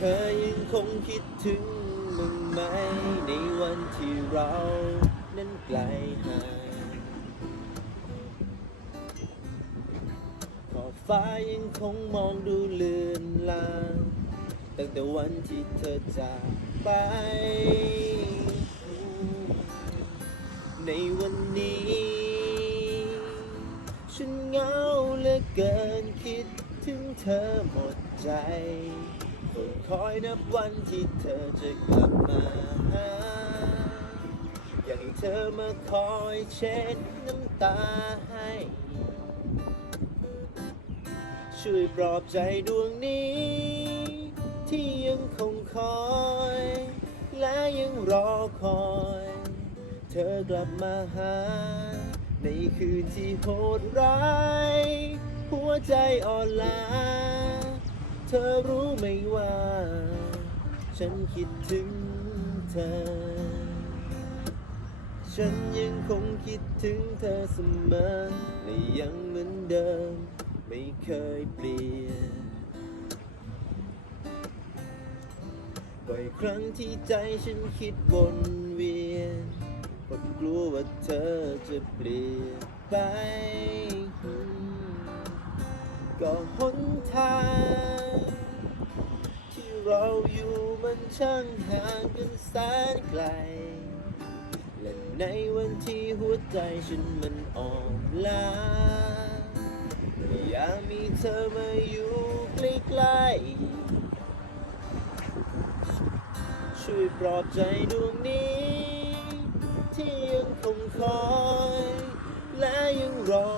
ธอยังคงคิดถึงมึงไหม ในวันที่เรานั้นไกลห่างขอบฟ้ายังคงมองดูเลือนลางตั้งแต่วันที่เธอจากไป ในวันนี้ ฉันเหงาเหลือเกินคิดถึงเธอหมดใจ คอยนับวันที่เธอจะกลับมาหาอยากให้เธอมาคอยเช็ดน้ำตาให้ ช่วยปลอบใจดวงนี้ ที่ยังคงคอย และยังรอคอย เธอกลับมาหา ในคืนที่โหดร้าย หัวใจอ่อนล้า เธอรู้ไหมว่า ฉันคิดถึงเธอ ฉันยังคงคิดถึงเธอเสมอและยังเหมือนเดิม ไม่เคยเปลี่ยนบ่อยครั้งที่ใจฉันคิดวนเวียนเพราะกลัวว่าเธอจะเปลี่ยนไป ก็หนทาง ที่เราอยู่มันช่างห่างกันแสนไกล และในวันที่หัวใจฉันมันอ่อนล้าอยากมีเธอมาอยู่ใกล้ๆช่วยปลอบใจดวงนี้ ที่ยังคงคอย และยังรอคอยเธอ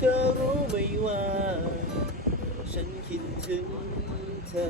เธอรู้ไหมว่า ฉันคิดถึงเธอ